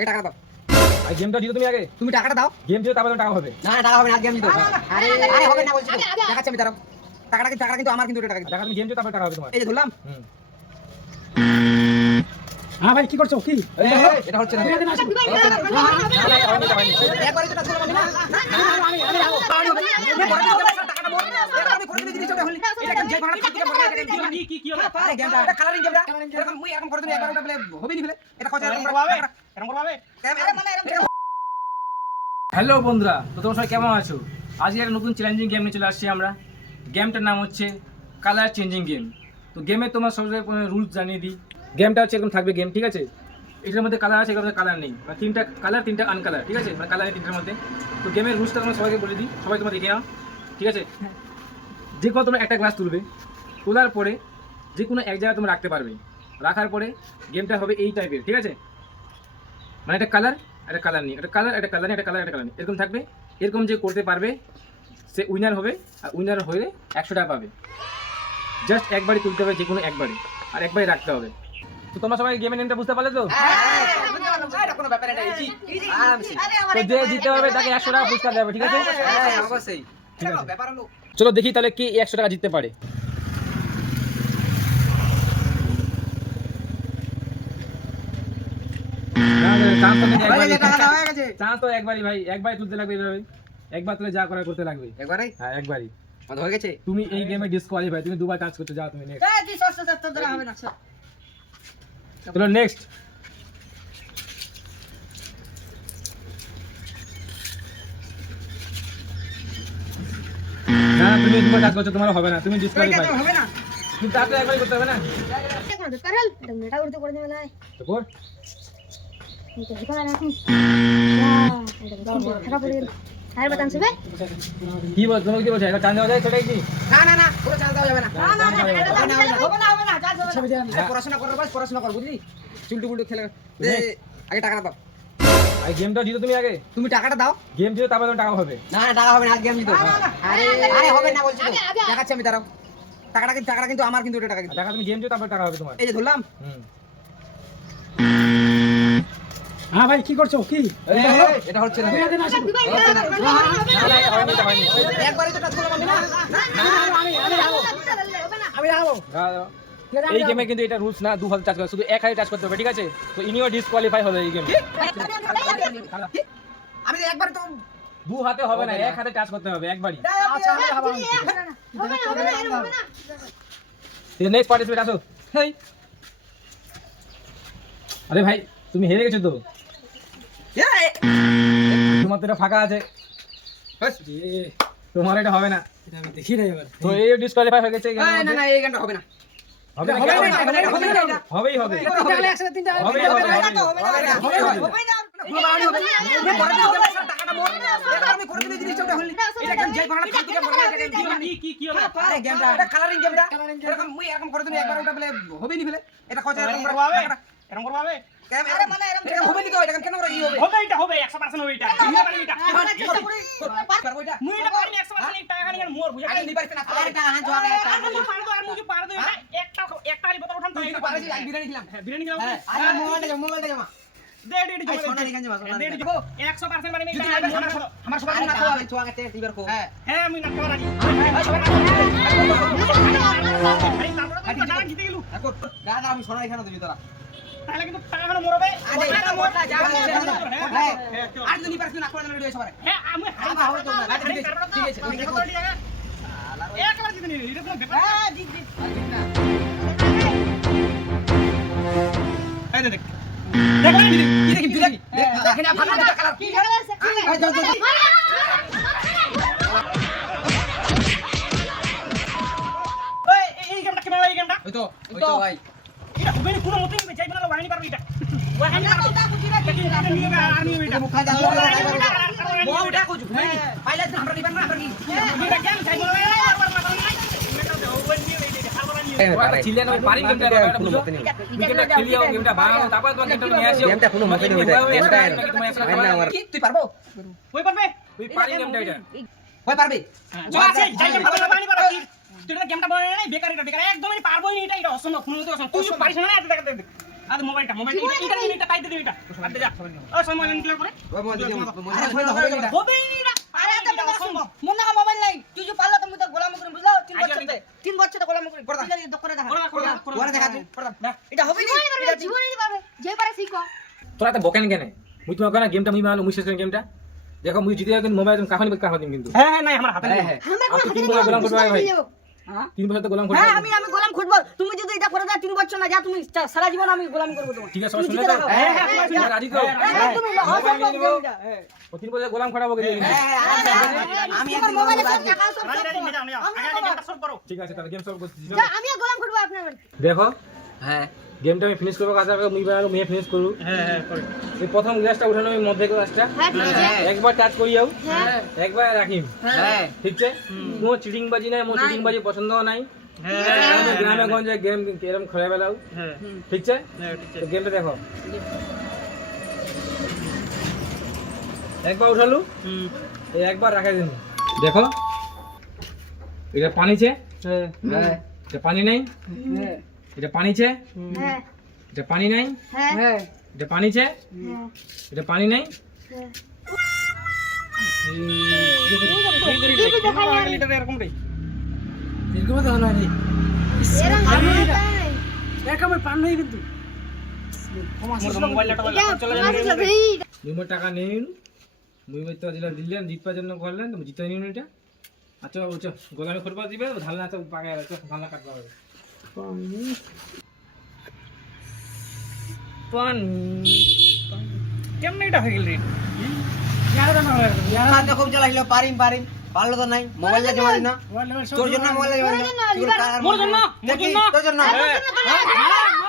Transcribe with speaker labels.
Speaker 1: আগে টাকা দাও
Speaker 2: আর গেমটা জিতো তুমি আগে
Speaker 1: তুমি টাকাটা দাও
Speaker 2: গেম জিতো তারপরে টাকা হবে
Speaker 1: না টাকা হবে না আগে আমি দিতে আরে আরে হবে না বলছি। দেখাচ্ছি আমি দাঁড়াও টাকাটা কিন্তু টাকাটা কিন্তু আমার কিন্তু টাকা
Speaker 2: টাকা তুমি গেম জিতো তারপরে টাকা হবে তোমার
Speaker 1: এই যে ধরলাম
Speaker 3: হ্যাঁ ভাই কি করছ কি
Speaker 1: এটা হচ্ছে না। একবারই তো টাকা না না আমি আমি আমি আমি বড় দিতে হবে টাকাটা বড় এটা আমি করে দিই জিনিসটা হলি এটা কেন যে ভাড়া থেকে বড় এটা
Speaker 2: কি কি কি হলো
Speaker 1: আরে গেমটা এটা কালারিং গেমটা এরকম মুই এরকম করে দিই একবার ওটা বলে হবে নি ফেলে এটা কত এরকম
Speaker 2: করবে? এরকম করবে
Speaker 1: আরে মানে এরকম
Speaker 2: হ্যালো বন্ধুরা তো তোমরা সবাই কেমন আছো আজকে একটা নতুন চ্যালেঞ্জিং গেম নিয়ে চলে আসছি আমরা গেমটার নাম হচ্ছে কালার চেঞ্জিং গেম তো গেমে তোমার সবচেয়ে রুলস জানিয়ে দিই গেমটা হচ্ছে এরকম থাকবে গেম ঠিক আছে এটার মধ্যে কালার আছে এটার কালার নেই মানে তিনটা কালার তিনটা আনকালার ঠিক আছে মানে কালার তিনটার মধ্যে তো গেমের রুলসটা তোমরা সবাইকে বলে দিই সবাই তোমার দেখে নাও ঠিক আছে যে কোনো তোমরা একটা গ্লাস তুলবে তোলার পরে যে কোনো এক জায়গায় তোমরা রাখতে পারবে। রাখার পরে গেমটা হবে এই টাইপের ঠিক আছে? মানে একটা কালার একটা কালার নেই একটা কালার একটা কালার নেই একটা কালার একটা কালার এরকম থাকবে। এরকম যে করতে পারবে সে উইনার হবে আর উইনার হলে একশো টাকা পাবে। জাস্ট একবারই তুলতে হবে যে কোনো একবারই আর একবারই রাখতে হবে। তো তোমরা সবাই গেমের নেমটা বুঝতে পারলে তো?
Speaker 1: এটা কোনো ব্যাপার এটা ইজি আরামসে।
Speaker 2: তো যে জিততে পারবে তাকে একশো টাকা পুরস্কার দেবে ঠিক আছে?
Speaker 1: হ্যাঁ অবশ্যই।
Speaker 2: ঠিক আছে। চলো দেখি তাহলে কে একশো টাকা জিততে পারে। চান্স তো একবারই ভাই একবারই তুলতে লাগবে এভাবে একবার তুলে যা করার করতে লাগবে।
Speaker 1: একবারে
Speaker 2: হ্যাঁ একবারই।
Speaker 1: হয়ে গেছে?
Speaker 2: তুমি এই গেমে ডিসকোয়ালিফাই তুমি দুবার টাচ করতে যাও তুমি নেক্সট চলো নেক্সট তুমি দুবার টাচ করছ তোমার হবে না তুমি ডিসকোয়ালিফাই
Speaker 1: হবে না
Speaker 2: তুমি টাচ একবারই করতে হবে না
Speaker 4: কারণ মেটা উড়তে করে দেবে না
Speaker 2: তো কর
Speaker 4: এটা কি করে এখন টাকা পড়ে গেল আর বাতান সবে
Speaker 2: কি বল তোমাকে কি বলছো এটা চান দেওয়া যায় সেটাই কি
Speaker 1: না না না পুরো চাল দেওয়া যাবে না
Speaker 4: না না না
Speaker 1: হবে না, হবে না।
Speaker 4: হবে না হবে না যা যাবে
Speaker 3: ছবি দেন
Speaker 1: এই পড়াশোনা করার পর পড়াশোনা কর বুঝলি চুলটু বুলটু খেলে আগে টাকাটা দাও
Speaker 2: আর গেমটা জিতো তুমি আগে
Speaker 1: তুমি টাকাটা দাও
Speaker 2: গেম জিতো তারপরে টাকা হবে
Speaker 1: না না টাকা হবে না আমি দিতে আরে আরে হবে না বলছি তো দেখাচ্ছি আমি দাঁড়াও টাকাটা কিন্তু টাকাটা কিন্তু আমার কিন্তু ওটা টাকা
Speaker 2: টাকা তুমি গেম জিতো তারপরে টাকা হবে তোমার
Speaker 1: এই যে ধরলাম
Speaker 2: হুম
Speaker 3: হ্যাঁ ভাই কি করছ কি
Speaker 1: এটা হচ্ছে না। একবারই তো টাচ করলাম আমি না
Speaker 3: আমি আমি যাব আমি।
Speaker 2: এই গেমে কিন্তু এটা রুলস না দু হাতে টাচ করে শুধু এক হাতে টাচ করতে হবে ঠিক আছে? তো ইনিও ডিসকোয়ালিফাই হবে এই গেম
Speaker 1: আমি একবার তো
Speaker 2: দু হাতে হবে না এক হাতে টাচ করতে হবে একবারই।
Speaker 3: আচ্ছা
Speaker 2: নেক্সট পার্টিসিপেট আসো। হেই। আরে ভাই তুমি হেরে গেছো তো?
Speaker 1: এই,
Speaker 2: তোমার তো এটা ফাঁকা আছে। তোমার এটা হবে না।
Speaker 3: এটা আমি দেখি না এবার।
Speaker 2: তো এই ডিসকোয়ালিফাই হয়ে গেছে
Speaker 1: না না এই গানটা হবে না।
Speaker 2: হবে না?
Speaker 1: না, না, না, না।
Speaker 2: হবেই হবে
Speaker 3: না।
Speaker 1: না, না, না। পুরো পরে। এটা আমি করে দিলে জিনিসটা ওটা হলি। এটা কেন যে ভাড়া থেকে থেকে বলে, এটা কেন কি হলি?
Speaker 2: কি কি হলো
Speaker 1: আরে গেমটা। এরকম এরকম নি এরকম
Speaker 2: এরকম করবে
Speaker 1: কেন হবে নি তো, এটা কেন করে হবে?
Speaker 2: হবে এটা হবে 100% হবে এটা তুমি পারবে এটা মুই এটা পারি 100% টাকা খানি মোর বুঝা
Speaker 1: নি পারিস না, টাকা হাত জোয়ালে, টাকা হাত জোয়ালে।
Speaker 2: পারো আর মুঝে পারো এটা একটা একটা আলি বোতল উঠান
Speaker 1: তুই কিন্তু পারিস, আমি বিরিয়ানি খেলাম।
Speaker 2: হ্যাঁ বিরিয়ানি খেলাম
Speaker 1: হ্যাঁ, আরে মোবাইলটা জমা, মোবাইলটা জমা।
Speaker 2: দে দে দে
Speaker 1: আই, সোনা নিকান জমা, সোনা
Speaker 2: দে দে
Speaker 1: নিকান।
Speaker 2: 100%
Speaker 1: যদি
Speaker 2: এটা
Speaker 1: আমার সবার- না খাওয়া হবে, চুয়াঙ্গে দিবার খো। হ্যাঁ।
Speaker 2: হ্যাঁ আমি না খাওয়া রাখি
Speaker 1: সবাই না খাওয়া।
Speaker 2: আরে তারপরে তো জিতে গেলু
Speaker 1: দাদা, আমি সোনা এখানে দিবি তোরা।
Speaker 2: তাহলে কিন্তু টাকা খানো মোর হবে
Speaker 1: আরে,
Speaker 2: টাকা মোর যা
Speaker 1: হ্যাঁ, আর যদি নি না, করে ভিডিও সবারে।
Speaker 2: হ্যাঁ আমি হারি
Speaker 1: আবার হবে তোমরা, ঠিক আছে, ঠিক আছে।
Speaker 2: একবার জিতে নিলি এটা কোনো ব্যাপার
Speaker 1: হ্যাঁ, জিত, জিত। তো, তো
Speaker 2: না কোনো মতেই হবে চাইবে না ওয়াইনি পারবে এটা ওয়াইনি পারবে এটা এটা নিয়ে যাবে আর নিয়ে
Speaker 1: এটা
Speaker 2: এটা
Speaker 1: মুখ খাওয়া যাবে না,
Speaker 2: ওয়াইনি
Speaker 1: ওটা
Speaker 2: পারবে
Speaker 1: পারবে। বউ উঠা কুছ, ঘুমাই নি। পাইলে তো আমরা তুই পারব?
Speaker 2: ওই পারবে? ওই পারি গেমটা এটা?
Speaker 1: ওই পারবে?
Speaker 2: যা আছে যাই গেমটা বানানো বানি তুই এটা গেমটা বানানো নাই বেকার এটা বেকার। একদমই পারবোই না এটা এটা অসম্ভব কোনো মতে অসম্ভব। তুই পারিস না এটা দেখ দেখ
Speaker 5: আর মোবাইলটা মোবাইল এটা নিয়ে এটা পাইতে দিবি এটা। কাটতে যা। ও সময় ক্লিয়ার করে। হবেই না।
Speaker 3: আরে এটা মনে আসুন মন না মোবাইল নাই তুই যে পারলা তুমি তো গোলাম করে বুঝলা তিন
Speaker 5: আগে
Speaker 3: বছর
Speaker 5: আমি-
Speaker 3: তিন বছর গোলাম করে
Speaker 5: পড়া।
Speaker 3: ঠিক আছে করে দেখা
Speaker 5: করে করে করে
Speaker 3: করে দেখা এটা হবে না
Speaker 1: জীবনে পারবে পারবে যে পারে শিখো
Speaker 2: তোরা তো বকেন কেন মুই তোমাকে না গেমটা মুই মারলো মুই শেষ করি গেমটা দেখো মুই জিতে কিন্তু মোবাইল তুমি কাহানি কাহা দিম কিন্তু
Speaker 5: হ্যাঁ হ্যাঁ নাই আমার হাতে নেই
Speaker 1: আমরা
Speaker 2: আর তিন
Speaker 1: হাতে
Speaker 2: বছর গোলাম করবে ভাই
Speaker 3: হ্যাঁ
Speaker 2: তিন বছর তো গোলাম করবে
Speaker 3: হ্যাঁ আমি আমি গোলাম খুঁজবো তুমি যদি এটা করে দাও তিন বছর না যা তুমি সারা জীবন আমি গোলাম করব তোমার
Speaker 2: ঠিক আছে
Speaker 3: তুমি
Speaker 2: শুনে তো
Speaker 3: দেখাও।
Speaker 5: হ্যাঁ, হ্যাঁ,
Speaker 3: হ্যাঁ,
Speaker 2: রাজি তো
Speaker 3: হ্যাঁ, হ্যাঁ, তুমি অসম্ভব গেমটা।
Speaker 2: ও তিন বছর গোলাম খারাপ হবে
Speaker 3: আমি তোমার মোবাইলে সব টাকা সব আমি
Speaker 5: আগে গেমটা সলভ করো
Speaker 2: ঠিক আছে তাহলে গেম সলভ করছি
Speaker 1: যা আমিও গোলাম করব আপনার
Speaker 2: দেখো
Speaker 3: হ্যাঁ।
Speaker 2: গেমটা আমি ফিনিশ করব কাজটা মুই বানালো মুই ফিনিশ করু
Speaker 5: হ্যাঁ হ্যাঁ করে।
Speaker 2: এই প্রথম গ্লাসটা উঠানো আমি মধ্যে গ্লাসটা
Speaker 1: হ্যাঁ আছে
Speaker 2: একবার টাচ করিয়াও
Speaker 1: হ্যাঁ।
Speaker 2: একবার রাখিম।
Speaker 3: হ্যাঁ।
Speaker 2: ঠিক আছে? কোনো চিটিং বাজি নাই মোর চিটিং বাজি পছন্দ নাই। গ্রামে গঞ্জে গেম এরকম খেলে বেলাও
Speaker 5: হ্যাঁ।
Speaker 2: ঠিক আছে?
Speaker 5: হ্যাঁ
Speaker 2: গেমটা দেখো। একবার উঠালু। এই একবার রাখা দিন দেখো। এটা পানিছে
Speaker 3: হ্যাঁ।
Speaker 2: পানি নাই?
Speaker 3: হ্যাঁ।
Speaker 2: এটা পানিছে
Speaker 1: হ্যাঁ।
Speaker 2: এটা পানি নাই?
Speaker 1: হ্যাঁ।
Speaker 3: হ্যাঁ।
Speaker 2: এটা পানিছে এটা পানি নাই
Speaker 1: হ্যাঁ।
Speaker 5: এটা
Speaker 3: পান নাই?
Speaker 2: টাকা নিন। মুই তো দিলাম দিলেন জিতবার জন্য করলেন জিতে নিন এটা। আচ্ছা গোলামি দিবে ধালনা তো পাকে ধালনা কাটবা হবে
Speaker 5: পানি কেমন এটা হয়ে গেল রে
Speaker 3: খুব জ্বালাইলো পারিম পারিম পারল তো নাই মোবাইল জমা দিনা তোর জন্য মোবাইল জমা দিনা
Speaker 5: জন্য
Speaker 3: তোর জন্য
Speaker 5: হ্যাঁ